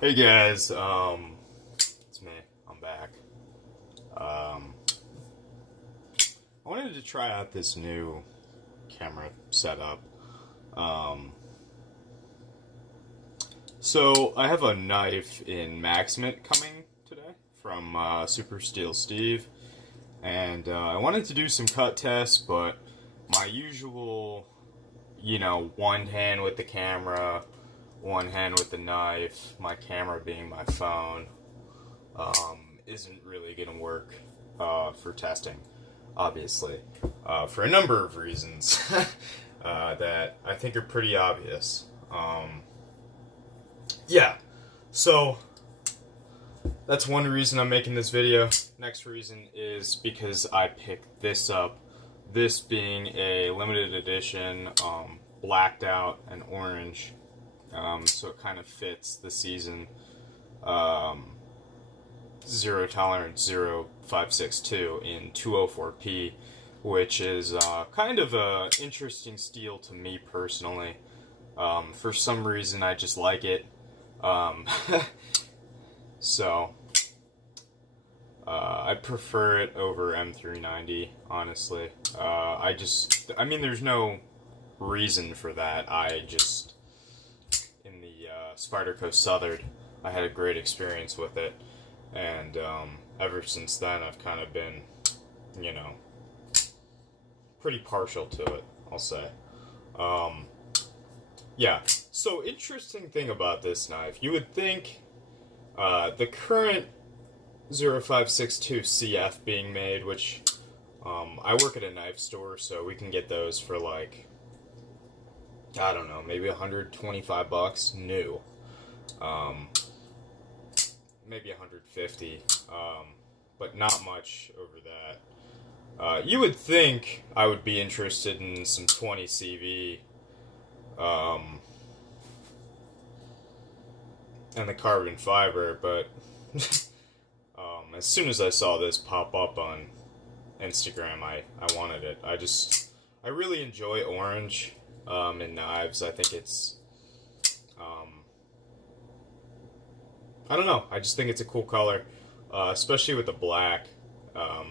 Hey guys, it's me. I'm back. I wanted to try out this new camera setup. Um, so I have a knife in Maximate coming today from Super Steel Steve, and I wanted to do some cut tests, but my usual, one hand with the camera, one hand with the knife, my camera being my phone, isn't really going to work for testing, obviously, for a number of reasons that I think are pretty obvious. Yeah, so that's one reason I'm making this video. Next reason is because I picked this up, this being a limited edition, blacked out and orange. So it kind of fits the season. Zero tolerance 0562 in 204p, which is kind of a interesting steel to me personally. For some reason, I just like it. So I prefer it over M390, honestly. There's no reason for that. In the Spyderco Southern, I had a great experience with it, and ever since then I've kind of been, pretty partial to it, I'll say. Yeah, so interesting thing about this knife, you would think the current 0562 CF being made, which I work at a knife store, so we can get those for like, I don't know, maybe $125 new. Maybe 150, but not much over that. You would think I would be interested in some 20 CV, and the carbon fiber, but as soon as I saw this pop up on Instagram, I wanted it. I really enjoy orange in knives. I think it's, I don't know, I just think it's a cool color, especially with the black. I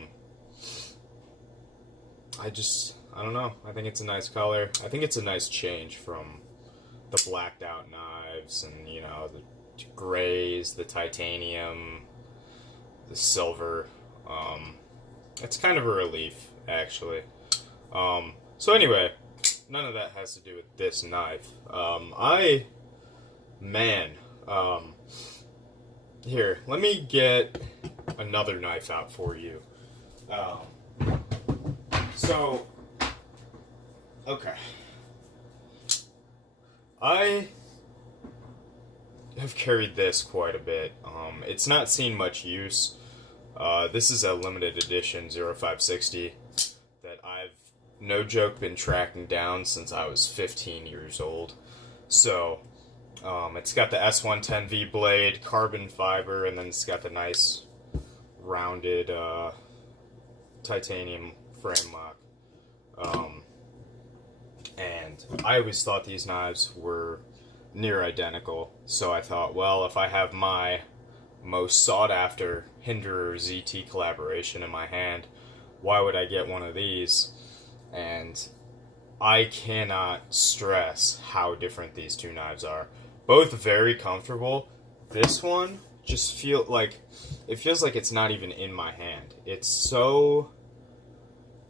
don't know, I think it's a nice color. I think it's a nice change from the blacked out knives and, the grays, the titanium, the silver. It's kind of a relief, actually. So anyway, none of that has to do with this knife. Here, let me get another knife out for you. Okay. I have carried this quite a bit. It's not seen much use. This is a limited edition 0560 that I've, no joke, been tracking down since I was 15 years old. So, it's got the S110V blade, carbon fiber, and then it's got the nice rounded titanium frame lock. And I always thought these knives were near identical, so I thought, well, if I have my most sought after Hinderer ZT collaboration in my hand, why would I get one of these? And I cannot stress how different these two knives are. Both very comfortable. This one just feels like it's not even in my hand. It's so,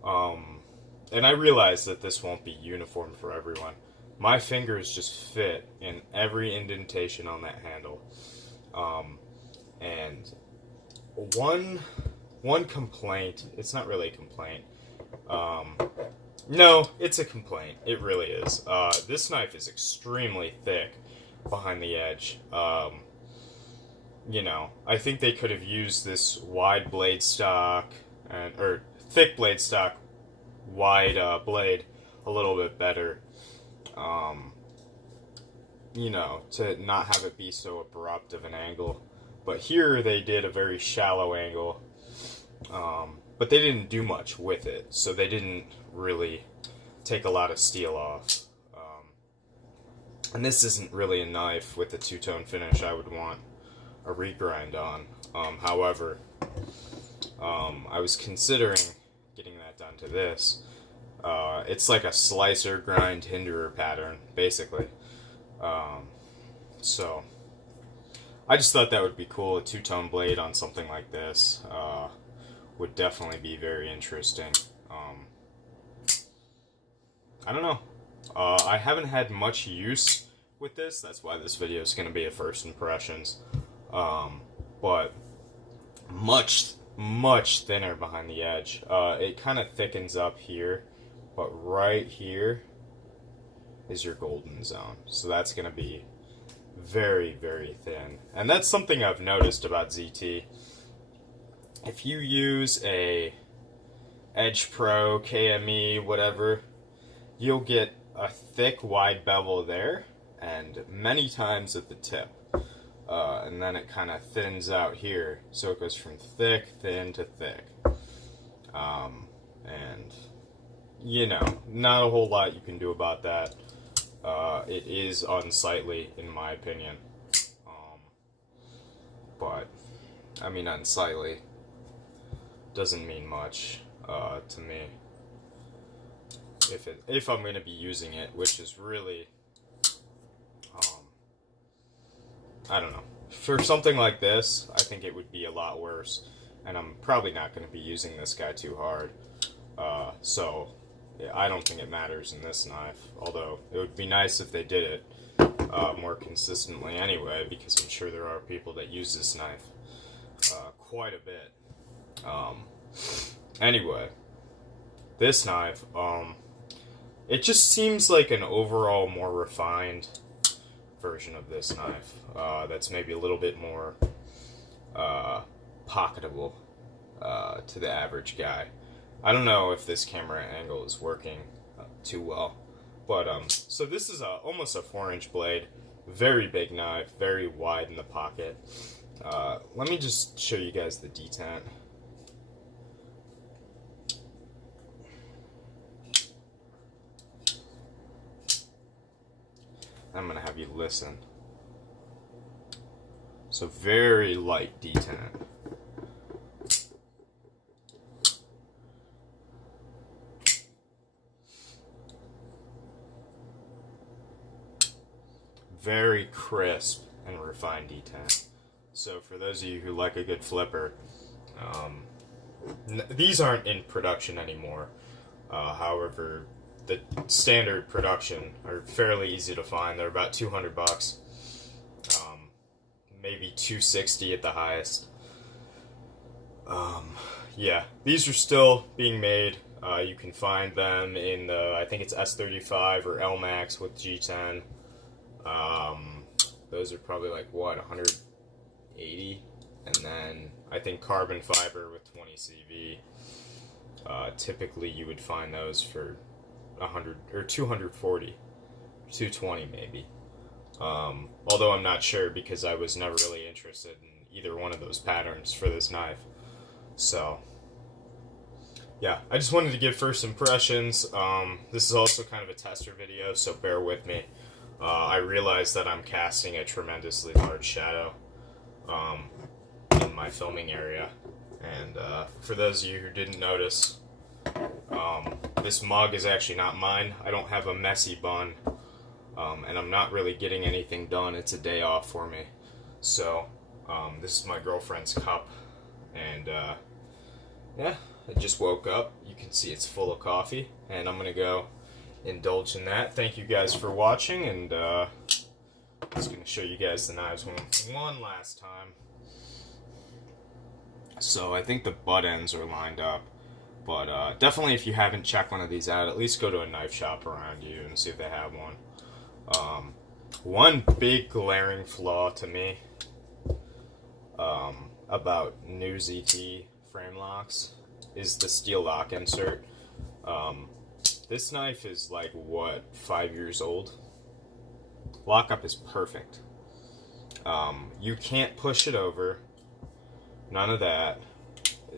and I realize that this won't be uniform for everyone. My fingers just fit in every indentation on that handle. And one complaint, it's not really a complaint. No, it's a complaint. It really is. This knife is extremely thick behind the edge. I think they could have used this wide blade stock, or thick blade stock, wide blade a little bit better. To not have it be so abrupt of an angle. But here they did a very shallow angle. But they didn't do much with it, so they didn't really take a lot of steel off. And this isn't really a knife with a two-tone finish I would want a regrind on. However, I was considering getting that done to this. It's like a slicer grind Hinderer pattern, basically. So, I just thought that would be cool. A two-tone blade on something like this would definitely be very interesting. I don't know. I haven't had much use with this. That's why this video is going to be a first impressions. But much thinner behind the edge. It kind of thickens up here, but right here is your golden zone. So that's going to be very, very thin. And that's something I've noticed about ZT. If you use a Edge Pro, KME, whatever, you'll get a thick, wide bevel there, and many times at the tip. And then it kind of thins out here, so it goes from thick, thin to thick. And, you know, not a whole lot you can do about that. It is unsightly, in my opinion. But, I mean, unsightly doesn't mean much to me. If I'm going to be using it, which is really, I don't know. For something like this, I think it would be a lot worse, and I'm probably not going to be using this guy too hard. So, I don't think it matters in this knife, although it would be nice if they did it more consistently anyway, because I'm sure there are people that use this knife quite a bit. Anyway, this knife, it just seems like an overall more refined version of this knife that's maybe a little bit more pocketable to the average guy. I don't know if this camera angle is working too well, but so this is almost a 4-inch blade, very big knife, very wide in the pocket. Let me just show you guys the detent. I'm going to have you listen. So very light detent. Very crisp and refined detent. So for those of you who like a good flipper, these aren't in production anymore. However, the standard production are fairly easy to find. They're about $200, maybe $260 at the highest. Yeah, these are still being made. You can find them in the, I think it's S35 or L-Max with G10. Those are probably like, what, 180? And then I think carbon fiber with 20 CV. Typically you would find those for 100 or 240, 220 maybe. Although I'm not sure because I was never really interested in either one of those patterns for this knife. So, yeah, I just wanted to give first impressions. This is also kind of a tester video, so bear with me. I realize that I'm casting a tremendously large shadow in my filming area. And for those of you who didn't notice, this mug is actually not mine. I don't have a messy bun, and I'm not really getting anything done. It's a day off for me. So, this is my girlfriend's cup, and yeah, I just woke up. You can see it's full of coffee, and I'm gonna go indulge in that. Thank you guys for watching, and I'm just gonna show you guys the knives one last time. So I think the butt ends are lined up. But definitely, if you haven't checked one of these out, at least go to a knife shop around you and see if they have one. One big glaring flaw to me about new ZT frame locks is the steel lock insert. This knife is like, what, 5 years old? Lockup is perfect. You can't push it over. None of that.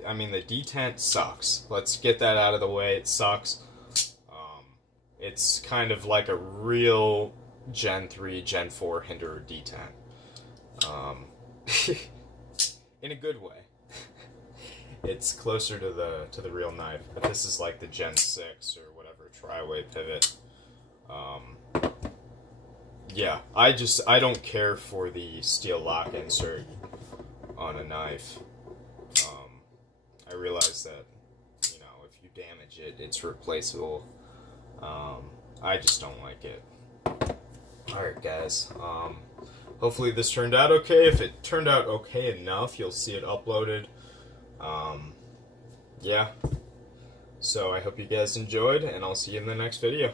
I mean, the detent sucks. Let's get that out of the way. It sucks. It's kind of like a real Gen 3, Gen 4 Hinderer D10. Um, in a good way. It's closer to the real knife, but this is like the Gen 6 or whatever tri-way pivot. Yeah, I don't care for the steel lock insert on a knife. I realize that, you know, if you damage it, it's replaceable. I just don't like it. Alright, guys. Hopefully this turned out okay. If it turned out okay enough, you'll see it uploaded. Yeah. So I hope you guys enjoyed, and I'll see you in the next video.